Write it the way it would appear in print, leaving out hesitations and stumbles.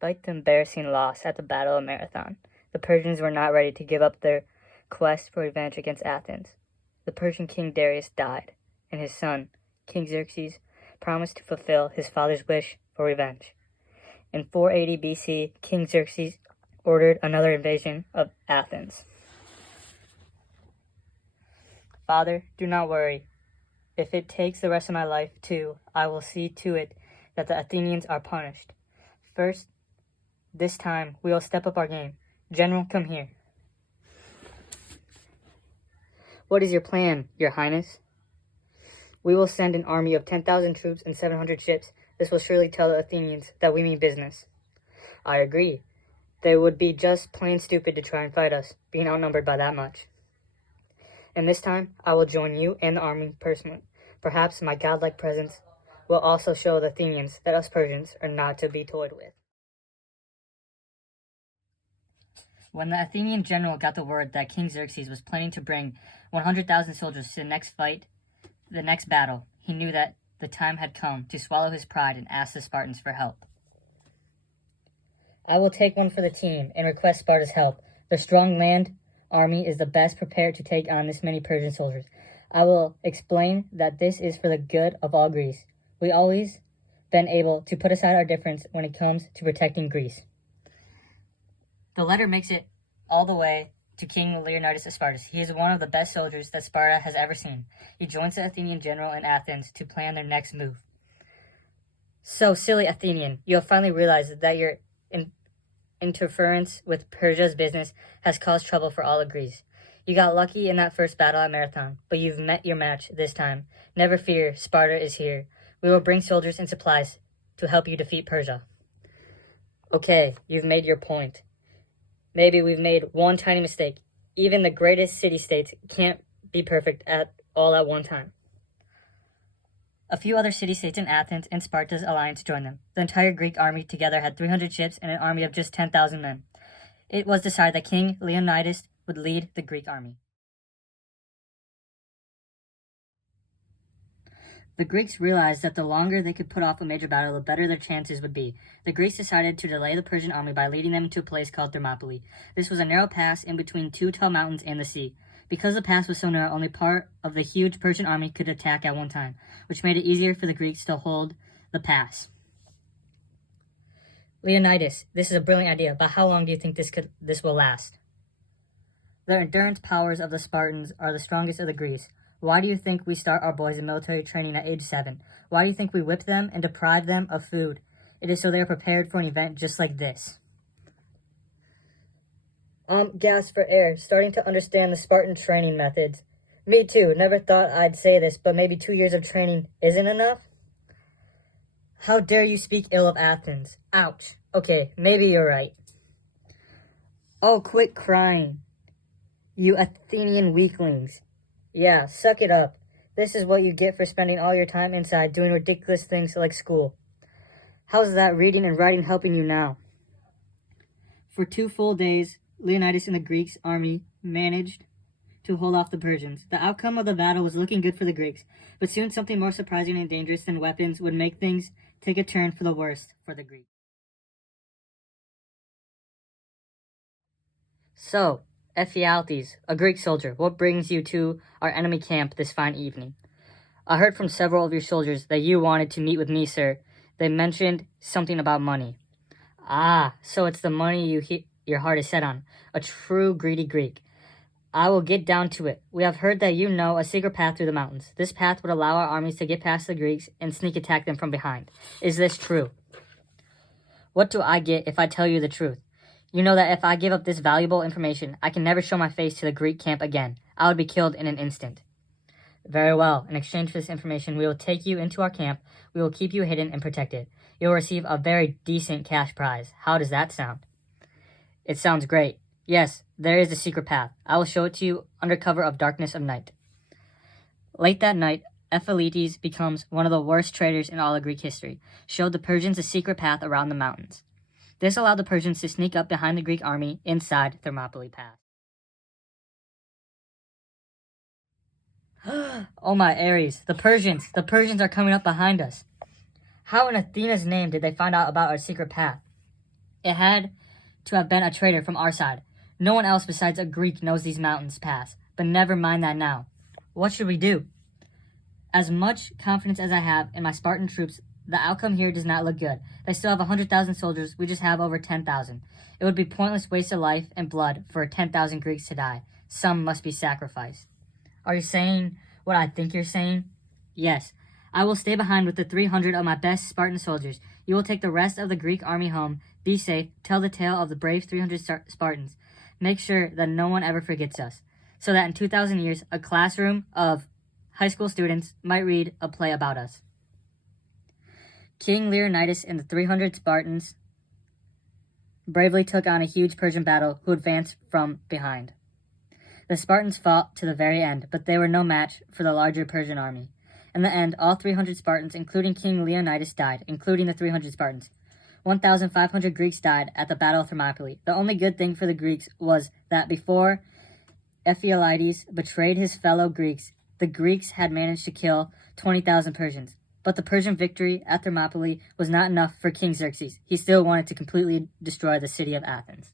Despite the embarrassing loss at the Battle of Marathon, the Persians were not ready to give up their quest for revenge against Athens. The Persian king Darius died, and his son, King Xerxes, promised to fulfill his father's wish for revenge. In 480 BC, King Xerxes ordered another invasion of Athens. Father, do not worry. If it takes the rest of my life too, I will see to it that the Athenians are punished. First, this time, we will step up our game. General, come here. What is your plan, your highness? We will send an army of 10,000 troops and 700 ships. This will surely tell the Athenians that we mean business. I agree. They would be just plain stupid to try and fight us, being outnumbered by that much. And this time, I will join you and the army personally. Perhaps my godlike presence will also show the Athenians that us Persians are not to be toyed with. When the Athenian general got the word that King Xerxes was planning to bring 100,000 soldiers to the next battle, he knew that the time had come to swallow his pride and ask the Spartans for help. I will take one for the team and request Sparta's help. The strong land army is the best prepared to take on this many Persian soldiers. I will explain that this is for the good of all Greece. We always been able to put aside our difference when it comes to protecting Greece. The letter makes it all the way to King Leonidas of Sparta. He is one of the best soldiers that Sparta has ever seen. He joins the Athenian general in Athens to plan their next move. So, silly Athenian, you have finally realized that your interference with Persia's business has caused trouble for all of Greece. You got lucky in that first battle at Marathon, but you've met your match this time. Never fear, Sparta is here. We will bring soldiers and supplies to help you defeat Persia. Okay, you've made your point. Maybe we've made one tiny mistake. Even the greatest city-states can't be perfect at one time. A few other city-states in Athens and Sparta's alliance joined them. The entire Greek army together had 300 ships and an army of just 10,000 men. It was decided that King Leonidas would lead the Greek army. The Greeks realized that the longer they could put off a major battle, the better their chances would be. The Greeks decided to delay the Persian army by leading them to a place called Thermopylae. This was a narrow pass in between two tall mountains and the sea. Because the pass was so narrow, only part of the huge Persian army could attack at one time, which made it easier for the Greeks to hold the pass. Leonidas, this is a brilliant idea, but how long do you think this will last? The endurance powers of the Spartans are the strongest of the Greeks. Why do you think we start our boys in military training at age 7? Why do you think we whip them and deprive them of food? It is so they are prepared for an event just like this. Gasp for air, starting to understand the Spartan training methods. Me too, never thought I'd say this, but maybe 2 years of training isn't enough? How dare you speak ill of Athens? Ouch. Okay, maybe you're right. Oh, quit crying, you Athenian weaklings. Yeah, suck it up. This is what you get for spending all your time inside doing ridiculous things like school. How's that reading and writing helping you now? For 2 full days, Leonidas and the Greeks' army managed to hold off the Persians. The outcome of the battle was looking good for the Greeks, but soon something more surprising and dangerous than weapons would make things take a turn for the worst for the Greeks. So, Ephialtes, a Greek soldier, what brings you to our enemy camp this fine evening? I heard from several of your soldiers that you wanted to meet with me, sir. They mentioned something about money. Ah, so it's the money your heart is set on. A true greedy Greek. I will get down to it. We have heard that you know a secret path through the mountains. This path would allow our armies to get past the Greeks and sneak attack them from behind. Is this true? What do I get if I tell you the truth? You know that if I give up this valuable information, I can never show my face to the Greek camp again. I would be killed in an instant. Very well. In exchange for this information, we will take you into our camp. We will keep you hidden and protected. You will receive a very decent cash prize. How does that sound? It sounds great. Yes, there is a secret path. I will show it to you under cover of darkness of night. Late that night, Ephialtes becomes one of the worst traitors in all of Greek history, showed the Persians a secret path around the mountains. This allowed the Persians to sneak up behind the Greek army inside Thermopylae Pass. Oh my Ares, the Persians are coming up behind us. How in Athena's name did they find out about our secret path? It had to have been a traitor from our side. No one else besides a Greek knows these mountains pass. But never mind that now. What should we do? As much confidence as I have in my Spartan troops, the outcome here does not look good. They still have 100,000 soldiers. We just have over 10,000. It would be pointless waste of life and blood for 10,000 Greeks to die. Some must be sacrificed. Are you saying what I think you're saying? Yes. I will stay behind with the 300 of my best Spartan soldiers. You will take the rest of the Greek army home. Be safe. Tell the tale of the brave 300 Spartans. Make sure that no one ever forgets us, so that in 2,000 years, a classroom of high school students might read a play about us. King Leonidas and the 300 Spartans bravely took on a huge Persian battle who advanced from behind. The Spartans fought to the very end, but they were no match for the larger Persian army. In the end, all 300 Spartans, including King Leonidas, died, including the 300 Spartans. 1,500 Greeks died at the Battle of Thermopylae. The only good thing for the Greeks was that before Ephialtes betrayed his fellow Greeks, the Greeks had managed to kill 20,000 Persians. But the Persian victory at Thermopylae was not enough for King Xerxes. He still wanted to completely destroy the city of Athens.